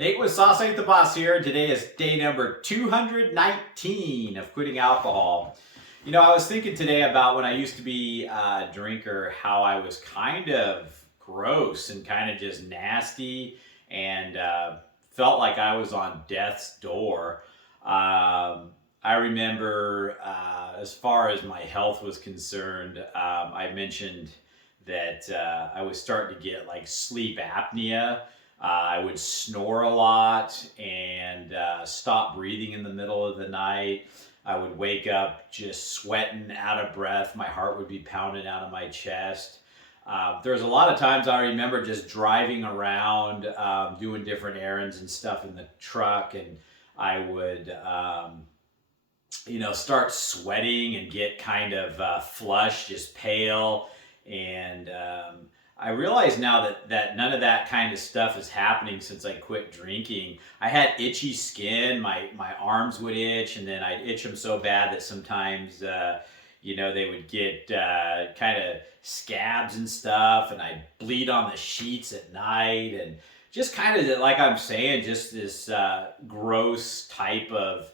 Nate with Sauce Ain't the Boss here. Today is day number 219 of quitting alcohol. You know, I was thinking today about when I used to be a drinker, how I was kind of gross and kind of just nasty and felt like I was on death's door. I remember, as far as my health was concerned, I mentioned that I was starting to get like sleep apnea. I would snore a lot and stop breathing in the middle of the night. I would wake up just sweating, out of breath. My heart would be pounding out of my chest. There's a lot of times I remember just driving around, doing different errands and stuff in the truck, and I would, start sweating and get kind of flushed, just pale, and I realize now that none of that kind of stuff is happening since I quit drinking. I had itchy skin, my arms would itch, and then I'd itch them so bad that sometimes, they would get kind of scabs and stuff, and I'd bleed on the sheets at night, and just kind of, like I'm saying, just this gross type of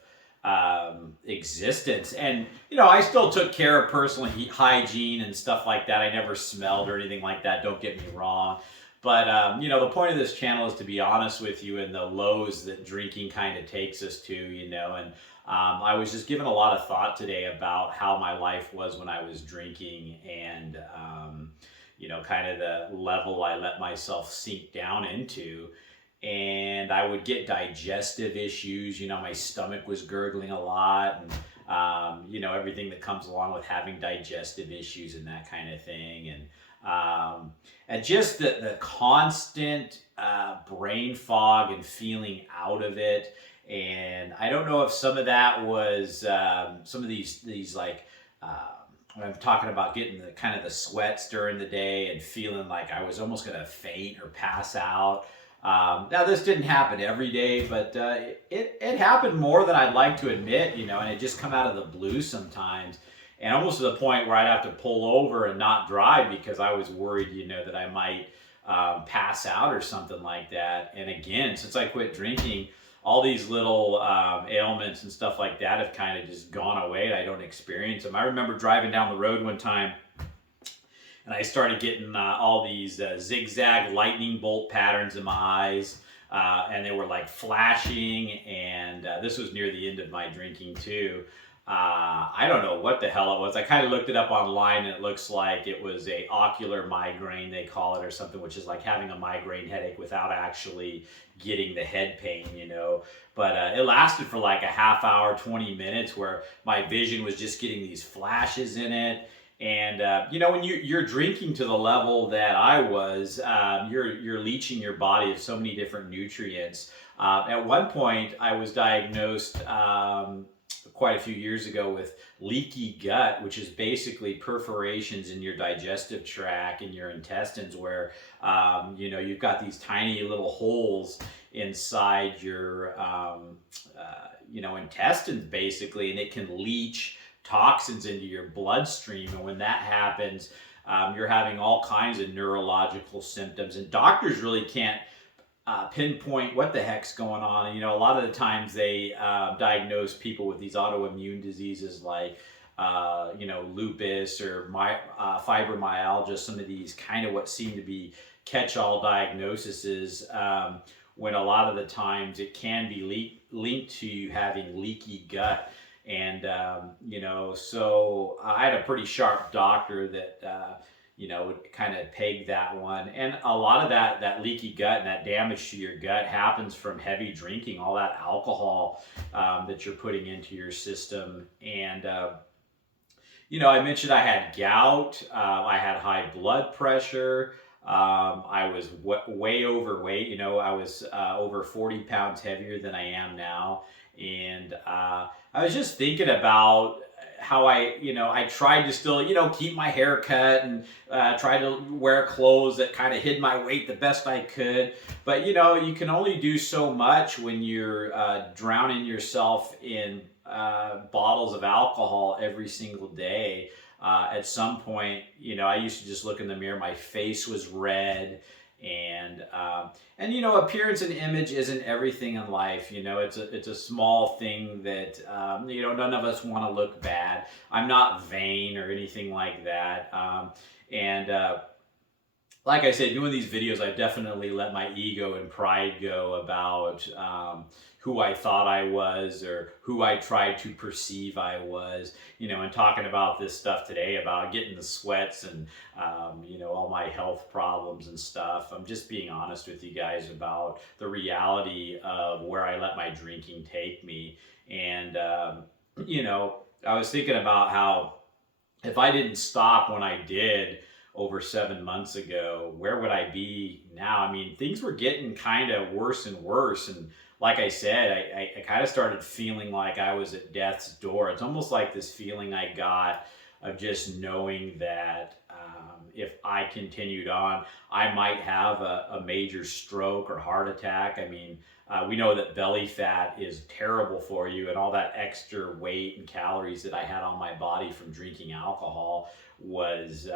existence. And I still took care of personal hygiene and stuff like that. I never smelled or anything like that, don't get me wrong, but the point of this channel is to be honest with you and the lows that drinking kind of takes us to, and I was just giving a lot of thought today about how my life was when I was drinking, and kind of the level I let myself sink down into. And I would get digestive issues. My stomach was gurgling a lot, and everything that comes along with having digestive issues and that kind of thing. And just the constant brain fog and feeling out of it. And I don't know if some of that was some of these like when I'm talking about getting the kind of the sweats during the day and feeling like I was almost going to faint or pass out. Now this didn't happen every day, but it happened more than I'd like to admit, and it just come out of the blue sometimes, and almost to the point where I'd have to pull over and not drive because I was worried, that I might pass out or something like that. And again, since I quit drinking, all these little ailments and stuff like that have kind of just gone away. I don't experience them. I remember driving down the road one time, and I started getting all these zigzag lightning bolt patterns in my eyes, and they were like flashing, and this was near the end of my drinking too. I don't know what the hell it was. I kind of looked it up online, and it looks like it was a ocular migraine, they call it, or something, which is like having a migraine headache without actually getting the head pain, But it lasted for like a half hour, 20 minutes, where my vision was just getting these flashes in it. And when you're drinking to the level that I was, you're leaching your body of so many different nutrients. At one point, I was diagnosed quite a few years ago with leaky gut, which is basically perforations in your digestive tract and your intestines, where you've got these tiny little holes inside your intestines, basically, and it can leach toxins into your bloodstream. And when that happens, you're having all kinds of neurological symptoms, and doctors really can't pinpoint what the heck's going on. And, a lot of the times they diagnose people with these autoimmune diseases like lupus or fibromyalgia, some of these kind of what seem to be catch-all diagnoses, when a lot of the times it can be linked to you having leaky gut. And, so I had a pretty sharp doctor that, would kind of peg that one. And a lot of that leaky gut and that damage to your gut happens from heavy drinking, all that alcohol that you're putting into your system. And, I mentioned I had gout, I had high blood pressure. I was way overweight. I was over 40 pounds heavier than I am now. And I was just thinking about how I tried to still, keep my hair cut and try to wear clothes that kind of hid my weight the best I could. But, you can only do so much when you're drowning yourself in bottles of alcohol every single day. At some point, I used to just look in the mirror, my face was red, And you know, appearance and image isn't everything in life. You know, it's a small thing that you know, none of us want to look bad. I'm not vain or anything like that. And Like I said, doing these videos, I definitely let my ego and pride go about who I thought I was or who I tried to perceive I was. You know, and talking about this stuff today about getting the sweats and you know, all my health problems and stuff. I'm just being honest with you guys about the reality of where I let my drinking take me. And you know, I was thinking about how if I didn't stop when I did over 7 months ago, where would I be now? I mean, things were getting kind of worse and worse. And like I said, I kind of started feeling like I was at death's door. It's almost like this feeling I got of just knowing that if I continued on, I might have a major stroke or heart attack. I mean, we know that belly fat is terrible for you, and all that extra weight and calories that I had on my body from drinking alcohol was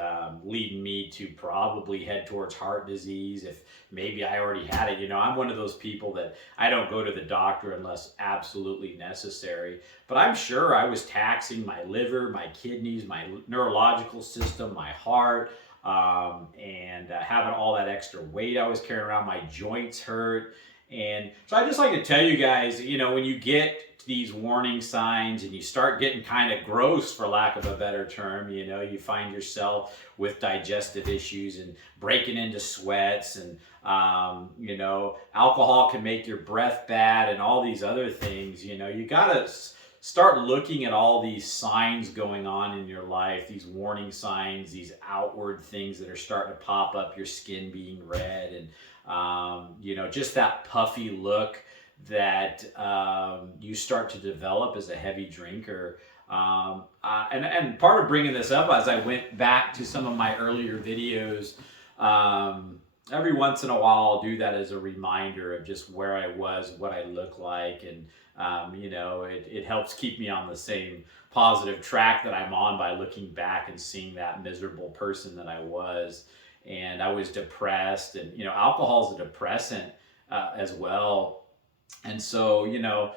leading me to probably head towards heart disease if maybe I already had it. You know, I'm one of those people that I don't go to the doctor unless absolutely necessary, but I'm sure I was taxing my liver, my kidneys, my neurological system, my heart, and having all that extra weight I was carrying around. My joints hurt. And so I just like to tell you guys, you know, when you get these warning signs and you start getting kind of gross, for lack of a better term, you know, you find yourself with digestive issues and breaking into sweats, and you know, alcohol can make your breath bad and all these other things. You know, you gotta start looking at all these signs going on in your life, these warning signs, these outward things that are starting to pop up, your skin being red, and you know, just that puffy look that you start to develop as a heavy drinker. And part of bringing this up, as I went back to some of my earlier videos, every once in a while I'll do that as a reminder of just where I was, what I look like, and you know, it helps keep me on the same positive track that I'm on by looking back and seeing that miserable person that I was. And I was depressed, and you know, alcohol is a depressant as well. And so, you know,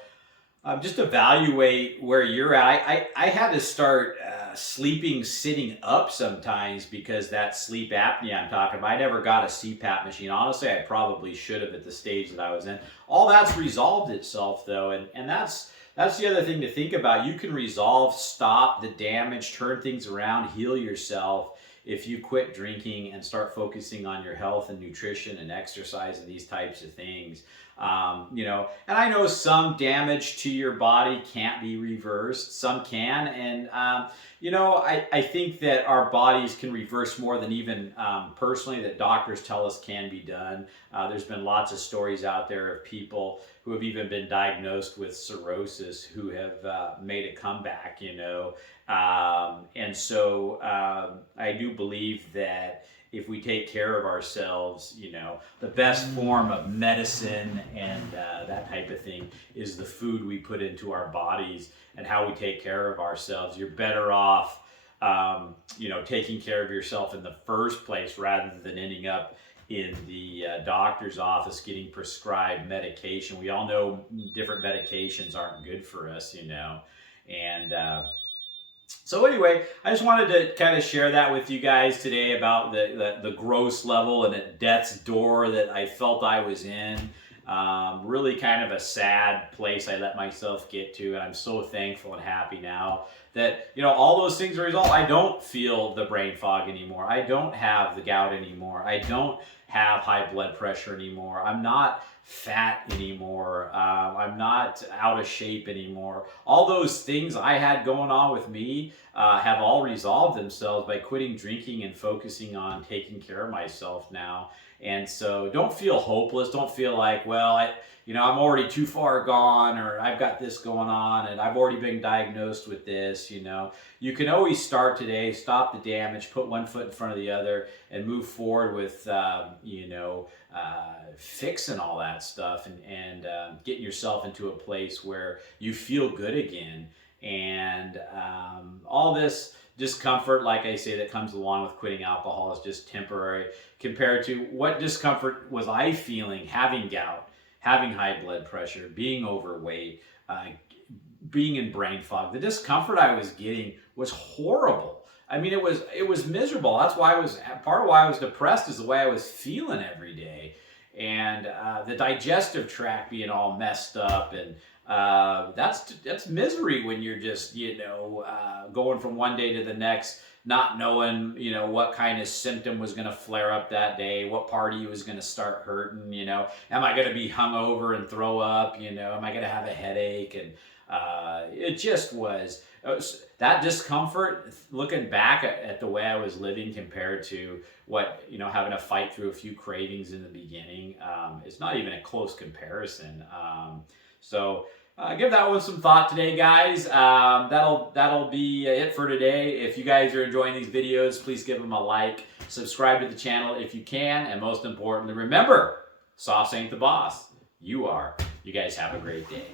just evaluate where you're at. I had to start sleeping sitting up sometimes because that sleep apnea I'm talking about. I never got a CPAP machine. Honestly, I probably should have at the stage that I was in. All that's resolved itself though, and that's the other thing to think about. You can resolve, stop the damage, turn things around, heal yourself if you quit drinking and start focusing on your health and nutrition and exercise and these types of things. You know, and I know some damage to your body can't be reversed, some can, and you know, I think that our bodies can reverse more than even personally that doctors tell us can be done. There's been lots of stories out there of people who have even been diagnosed with cirrhosis who have made a comeback, you know. And so I do believe that if we take care of ourselves, you know, the best form of medicine and that type of thing is the food we put into our bodies and how we take care of ourselves. You're better off, you know, taking care of yourself in the first place rather than ending up in the doctor's office getting prescribed medication. We all know different medications aren't good for us, you know, and so anyway, I just wanted to kind of share that with you guys today about the gross level and at death's door that I felt I was in. Really kind of a sad place I let myself get to, and I'm so thankful and happy now that, you know, all those things are resolved. I don't feel the brain fog anymore. I don't have the gout anymore. I don't have high blood pressure anymore. I'm not fat anymore. I'm not out of shape anymore. All those things I had going on with me have all resolved themselves by quitting drinking and focusing on taking care of myself now. And so don't feel hopeless. Don't feel like, well, I'm already too far gone, or I've got this going on and I've already been diagnosed with this. You know, you can always start today, stop the damage, put one foot in front of the other, and move forward with, fixing all that stuff and getting yourself into a place where you feel good again. And all this discomfort, like I say, that comes along with quitting alcohol is just temporary compared to what discomfort was I feeling having gout, having high blood pressure, being overweight, being in brain fog. The discomfort I was getting was horrible. I mean, it was miserable. That's why I was part of why I was depressed is the way I was feeling every day, and the digestive tract being all messed up, and that's misery when you're just going from one day to the next, not knowing what kind of symptom was going to flare up that day, what part of you was going to start hurting. Am I going to be hungover and throw up? Am I going to have a headache? And it just was that discomfort, looking back at the way I was living compared to what, having to fight through a few cravings in the beginning, it's not even a close comparison. So give that one some thought today, guys. That'll be it for today. If you guys are enjoying these videos, please give them a like, subscribe to the channel if you can, and most importantly, remember, sauce ain't the boss. You are. You guys have a great day.